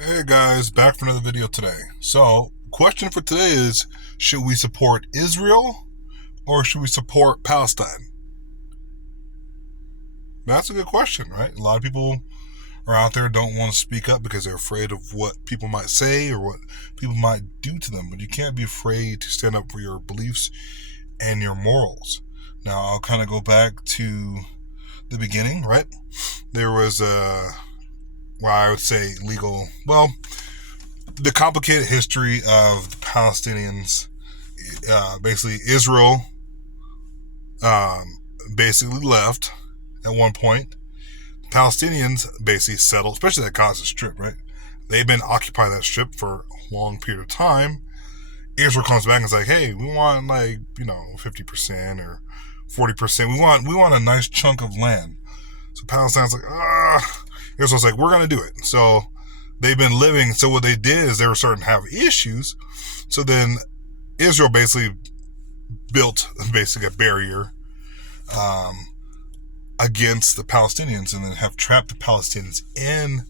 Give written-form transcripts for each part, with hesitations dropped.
Hey guys, back for another video today. So, question for today is, should we support Israel or should we support Palestine? That's a good question, right? A lot of people are out there don't want to speak up because they're afraid of what people might say or what people might do to them. But you can't be afraid to stand up for your beliefs and your morals. Now, I'll kind of go back to the beginning, right? There was well, I would say the complicated history of the Palestinians. Basically, Israel basically left at one point. Palestinians basically settled, especially that Gaza Strip, right? They've been occupying that strip for a long period of time. Israel comes back and is like, hey, we want 50% or 40%. We want a nice chunk of land. So Palestine's like, Israel's like, we're gonna do it. So they've been living. So what they did is they were starting to have issues. So then Israel basically built a barrier um, against the Palestinians, and then have trapped the Palestinians in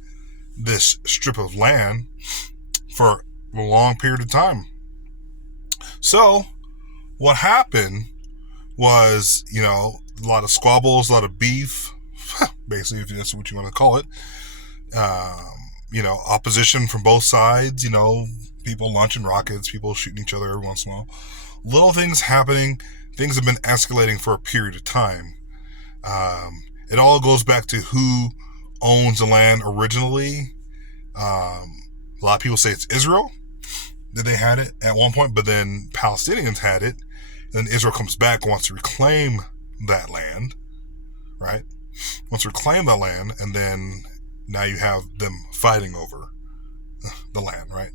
this strip of land for a long period of time. So what happened was, a lot of squabbles, a lot of beef, basically, if that's what you want to call it. Opposition from both sides, people launching rockets, people shooting each other every once in a while. Little things happening. Things have been escalating for a period of time. It all goes back to who owns the land originally. A lot of people say it's Israel, that they had it at one point, but then Palestinians had it. Then Israel comes back, wants to reclaim that land, right? Wants to reclaim that land, and then now you have them fighting over the land, right?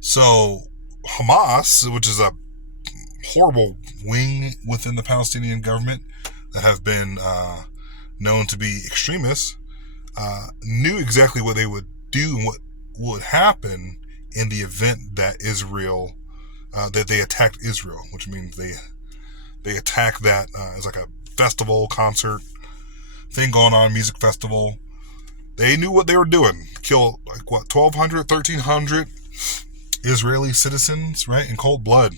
So Hamas, which is a horrible wing within the Palestinian government that have been known to be extremists, knew exactly what they would do and what would happen in the event that that they attacked Israel, which means they attack that. It's like a festival, concert thing going on, music festival. They knew what they were doing. Kill 1,200, 1,300 Israeli citizens, right, in cold blood.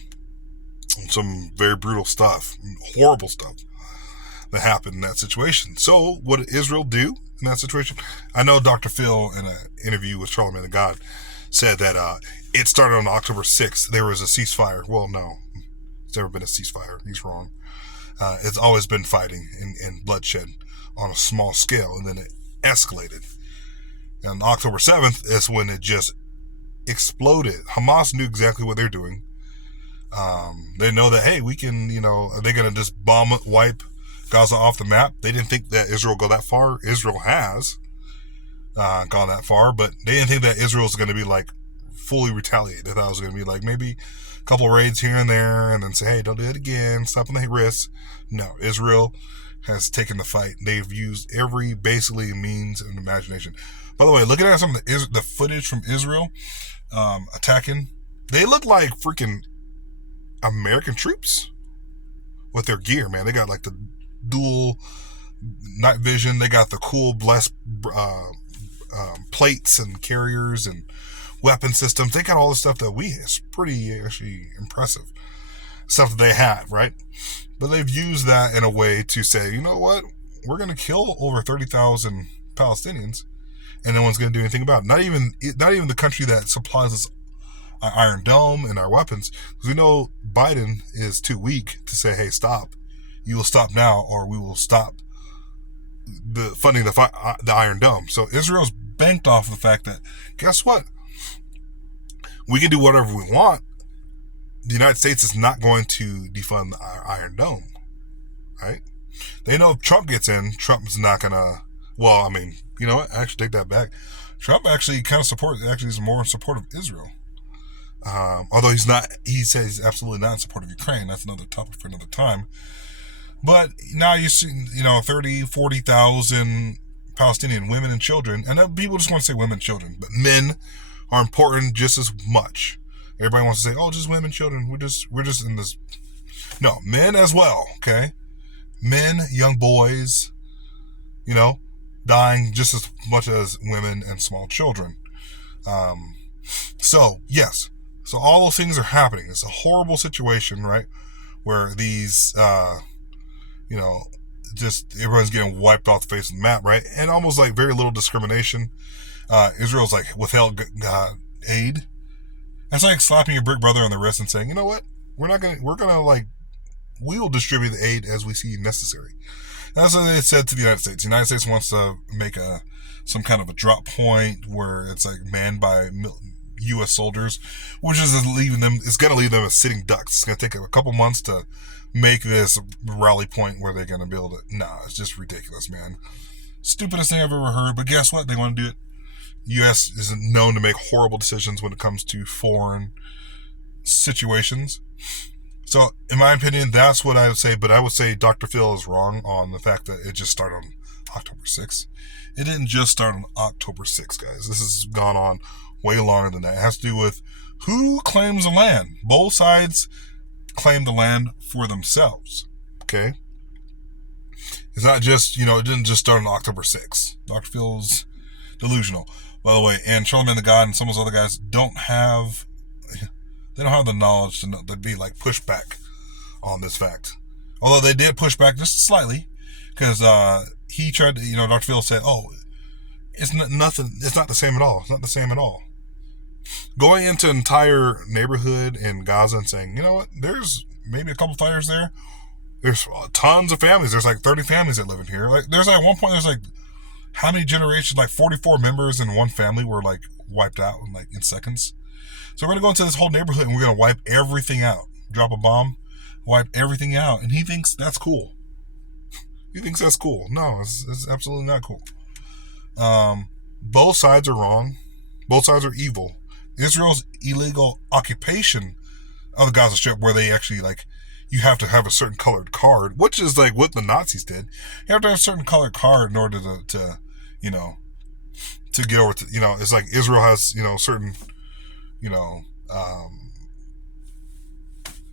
Some very brutal stuff, horrible stuff that happened in that situation. So what did Israel do in that situation? I know Dr. Phil, in an interview with Charlamagne the God, said that it started on October 6th. There was a ceasefire. Well, no, it's never been a ceasefire. He's wrong. It's always been fighting and bloodshed on a small scale, and then it escalated. And October 7th is when it just exploded. Hamas knew exactly what they're doing. They know that, hey, we can, are they going to just wipe Gaza off the map? They didn't think that Israel would go that far. Israel has gone that far, but they didn't think that Israel was going to be fully retaliate. They thought it was going to be maybe a couple raids here and there, and then say, hey, don't do it again, stop on the wrists. No, Israel has taken the fight. They've used every basically means and imagination. By the way, looking at some of the footage from Israel attacking, they look like freaking American troops with their gear, man. They got the dual night vision. They got the cool blessed plates and carriers and weapon systems. They got all the stuff that it's pretty actually impressive stuff that they have, right? But they've used that in a way to say, you know what, we're going to kill over 30,000 Palestinians, and no one's going to do anything about it. Not even the country that supplies us our Iron Dome and our weapons, because we know Biden is too weak to say, hey, stop. You will stop now, or we will stop the funding the Iron Dome. So Israel's banked off the fact that, guess what? We can do whatever we want. The United States is not going to defund the Iron Dome, right? They know if Trump gets in, Trump's not going to, well, I mean, you know what? I actually take that back. Trump actually is more in support of Israel. Although he says he's absolutely not in support of Ukraine. That's another topic for another time. But now you see, 30, 40,000 Palestinian women and children, and people just want to say women and children, but men are important just as much. Everybody wants to say, oh, just women and children. We're just in this. No, men as well, okay? Men, young boys, dying just as much as women and small children. Um, so, yes. So all those things are happening. It's a horrible situation, right? Where these, you know, just everyone's getting wiped off the face of the map, right? And almost like very little discrimination. Israel's like withheld aid. That's like slapping your brick brother on the wrist and saying, you know what? We're gonna like, we will distribute the aid as we see necessary. And that's what they said to the United States. The United States wants to make some kind of a drop point where it's like manned by U.S. soldiers, which is leaving them. It's going to leave them as sitting ducks. It's going to take a couple months to make this rally point where they're going to be able to. Nah, it's just ridiculous, man. Stupidest thing I've ever heard. But guess what? They want to do it. U.S. is known to make horrible decisions when it comes to foreign situations. So, in my opinion, that's what I would say. But I would say Dr. Phil is wrong on the fact that it just started on October 6th. It didn't just start on October 6th, guys. This has gone on way longer than that. It has to do with who claims the land. Both sides claim the land for themselves. Okay? It's not just, it didn't just start on October 6th. Dr. Phil's delusional. By the way, and Charlemagne the God and some of those other guys don't have the knowledge to be like pushed back on this fact. Although they did push back just slightly, because he tried to, Dr. Phil said, "Oh, it's nothing. It's not the same at all. It's not the same at all." Going into an entire neighborhood in Gaza and saying, you know what, there's maybe a couple fires there. There's tons of families. There's like 30 families that live in here. Like, there's like at one point, there's like how many generations? Like 44 members in one family were like wiped out in seconds. So we're gonna go into this whole neighborhood and we're gonna wipe everything out. Drop a bomb, wipe everything out, and he thinks that's cool. He thinks that's cool. No, it's absolutely not cool. Both sides are wrong. Both sides are evil. Israel's illegal occupation of the Gaza Strip, where they actually you have to have a certain colored card, which is like what the Nazis did. You have to have a certain colored card in order to get over to, it's like Israel has, certain,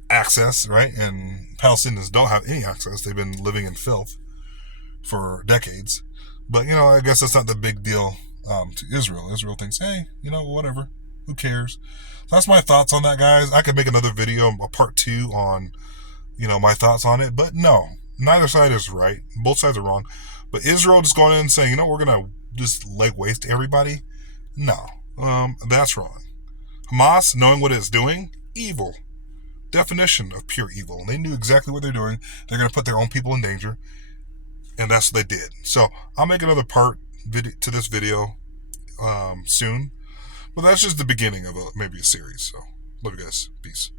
access, right? And Palestinians don't have any access. They've been living in filth for decades. But, I guess that's not the big deal to Israel. Israel thinks, hey, whatever. Who cares? So that's my thoughts on that, guys. I could make another video, a part 2 on, my thoughts on it. But no, neither side is right. Both sides are wrong. But Israel just going in and saying, we're going to just waste everybody. No, that's wrong. Hamas, knowing what it's doing, evil. Definition of pure evil. They knew exactly what they're doing. They're going to put their own people in danger. And that's what they did. So I'll make another part to this video soon. But that's just the beginning of maybe a series. So love you guys. Peace.